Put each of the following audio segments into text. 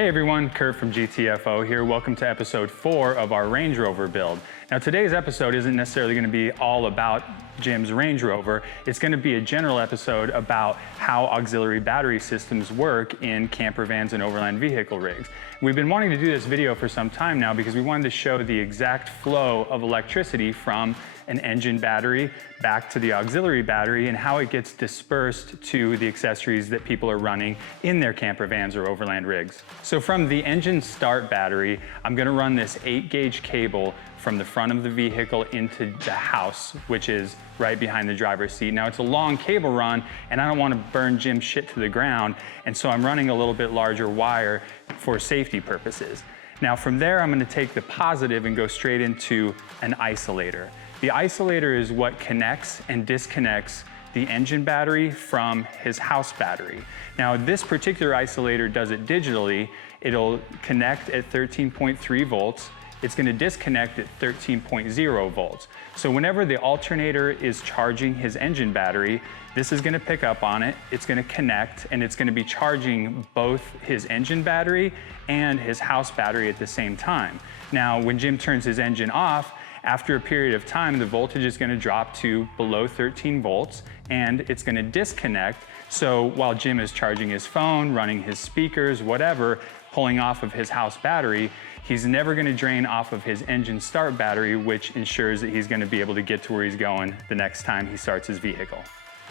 Hey everyone, Curt from GTFO here. Welcome to episode 4 of our Range Rover build. Now today's episode isn't necessarily going to be all about Jim's Range Rover. It's going to be a general episode about how auxiliary battery systems work in camper vans and overland vehicle rigs. We've been wanting to do this video for some time now because we wanted to show the exact flow of electricity from an engine battery back to the auxiliary battery and how it gets dispersed to the accessories that people are running in their camper vans or overland rigs. So from the engine start battery, I'm going to run this 8-gauge cable from the front of the vehicle into the house, which is right behind the driver's seat. Now it's a long cable run and I don't want to burn Jim's shit to the ground, and so I'm running a little bit larger wire for safety purposes. Now from there I'm going to take the positive and go straight into an isolator. The isolator is what connects and disconnects the engine battery from his house battery. Now this particular isolator does it digitally. It'll connect at 13.3 volts. It's going to disconnect at 13.0 volts. So whenever the alternator is charging his engine battery, this is going to pick up on it, it's going to connect, and it's going to be charging both his engine battery and his house battery at the same time. Now when Jim turns his engine off, after a period of time, the voltage is going to drop to below 13 volts and it's going to disconnect. So while Jim is charging his phone, running his speakers, whatever, pulling off of his house battery, he's never going to drain off of his engine start battery, which ensures that he's going to be able to get to where he's going the next time he starts his vehicle.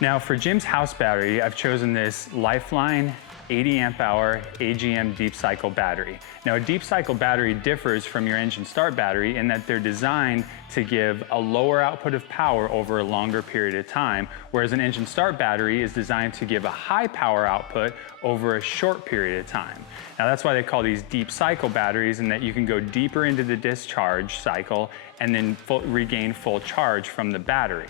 Now for Jim's house battery, I've chosen this Lifeline 80 amp hour AGM deep cycle battery. Now a deep cycle battery differs from your engine start battery in that they're designed to give a lower output of power over a longer period of time, whereas an engine start battery is designed to give a high power output over a short period of time. Now that's why they call these deep cycle batteries, and that you can go deeper into the discharge cycle and then regain full charge from the battery.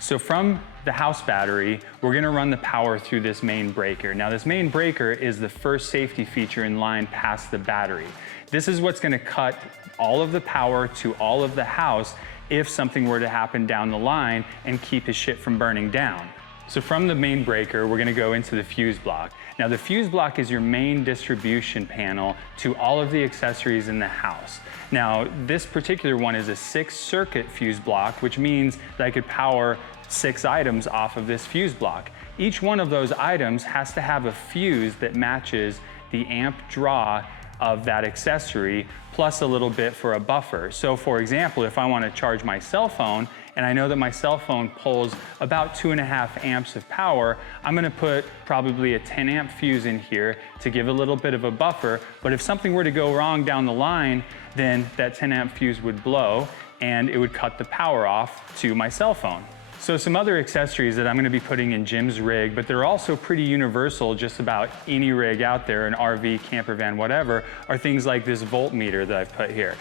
So from the house battery, we're going to run the power through this main breaker. Now this main breaker is the first safety feature in line past the battery. This is what's going to cut all of the power to all of the house if something were to happen down the line and keep his shit from burning down. So from the main breaker, we're going to go into the fuse block. Now the fuse block is your main distribution panel to all of the accessories in the house. Now this particular one is a 6-circuit fuse block, which means that I could power 6 items off of this fuse block. Each one of those items has to have a fuse that matches the amp draw of that accessory, plus a little bit for a buffer. So for example, if I want to charge my cell phone, and I know that my cell phone pulls about 2.5 amps of power, I'm going to put probably a 10 amp fuse in here to give a little bit of a buffer. But if something were to go wrong down the line, then that 10 amp fuse would blow and it would cut the power off to my cell phone. So some other accessories that I'm going to be putting in Jim's rig, but they're also pretty universal just about any rig out there, an RV, camper van, whatever, are things like this voltmeter that I've put here.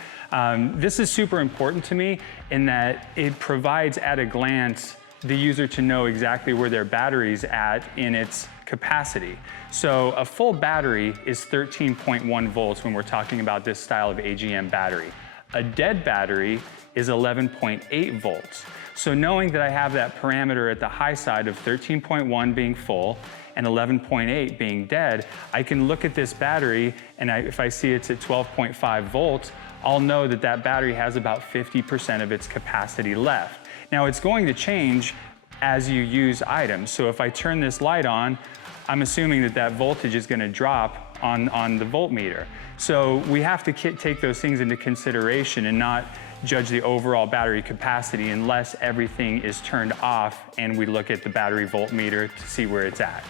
This is super important to me in that it provides at a glance the user to know exactly where their battery's at in its capacity. So a full battery is 13.1 volts when we're talking about this style of AGM battery. A dead battery is 11.8 volts. So knowing that I have that parameter at the high side of 13.1 being full and 11.8 being dead, I can look at this battery and if I see it's at 12.5 volts, I'll know that that battery has about 50% of its capacity left. Now it's going to change as you use items. So if I turn this light on, I'm assuming that that voltage is going to drop on the voltmeter. So we have to take those things into consideration and not judge the overall battery capacity unless everything is turned off and we look at the battery voltmeter to see where it's at.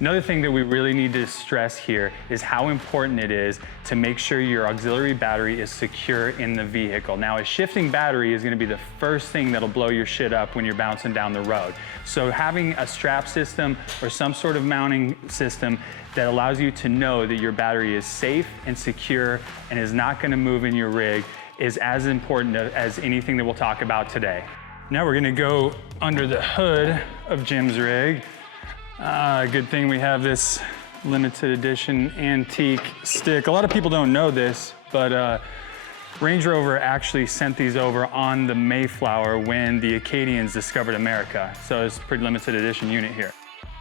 Another thing that we really need to stress here is how important it is to make sure your auxiliary battery is secure in the vehicle. Now, a shifting battery is going to be the first thing that'll blow your shit up when you're bouncing down the road. So having a strap system or some sort of mounting system that allows you to know that your battery is safe and secure and is not going to move in your rig is as important as anything that we'll talk about today. Now we're going to go under the hood of Jim's rig. Good thing we have this limited edition antique stick. A lot of people don't know this, but Range Rover actually sent these over on the Mayflower when the Acadians discovered America. So it's a pretty limited edition unit here.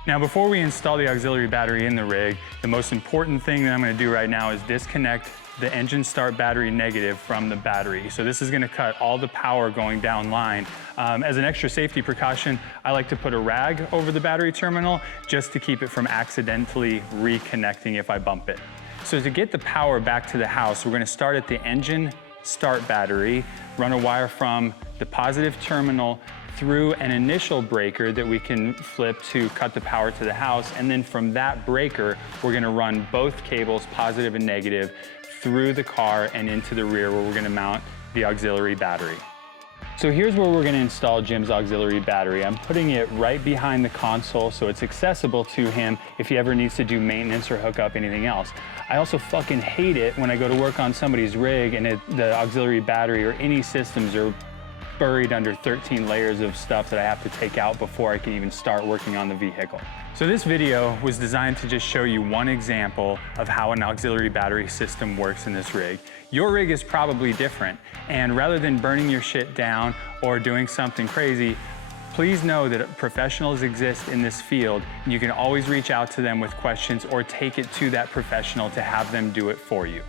Now, before we install the auxiliary battery in the rig, the most important thing that I'm gonna do right now is disconnect the engine start battery negative from the battery. So this is gonna cut all the power going down line. As an extra safety precaution, I like to put a rag over the battery terminal just to keep it from accidentally reconnecting if I bump it. So to get the power back to the house, we're gonna start at the engine start battery, run a wire from the positive terminal through an initial breaker that we can flip to cut the power to the house. And then from that breaker, we're gonna run both cables, positive and negative, through the car and into the rear where we're gonna mount the auxiliary battery. So here's where we're gonna install Jim's auxiliary battery. I'm putting it right behind the console so it's accessible to him if he ever needs to do maintenance or hook up anything else. I also fucking hate it when I go to work on somebody's rig and the auxiliary battery or any systems are buried under 13 layers of stuff that I have to take out before I can even start working on the vehicle. So this video was designed to just show you one example of how an auxiliary battery system works in this rig. Your rig is probably different, and rather than burning your shit down or doing something crazy, please know that professionals exist in this field. You can always reach out to them with questions or take it to that professional to have them do it for you.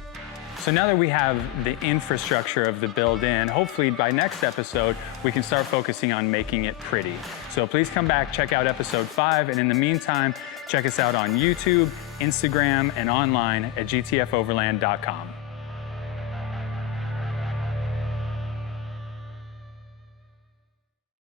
So now that we have the infrastructure of the build in, hopefully by next episode, we can start focusing on making it pretty. So please come back, check out episode 5, and in the meantime, check us out on YouTube, Instagram, and online at GTFOverland.com.